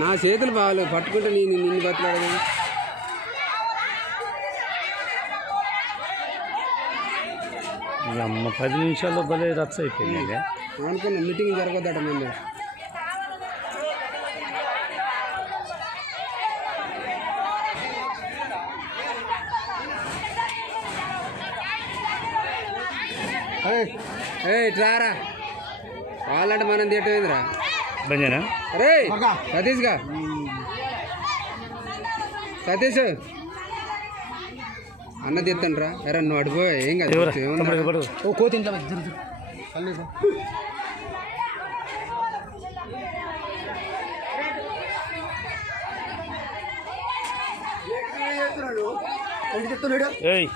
నా చేతులు బాగాలేవు పట్టుకుంటే నిన్ను బతలాడదు. అమ్మ 10 నిమిషాల్లో భలే రచ్చ అయిపోయింది. అనుకున్నా మీటింగ్ జరగద్దట ముందు. రారా వాళ్ళంటే మనం తిట్టేందిరా బంజనా. అరే సతీష్గా సతీష్ అన్న తెత్తండ్రా. ఎరా నువ్వు అడిపోయా ఏం కాదు. ఓ కోతి ఇంట్లో ఏయ్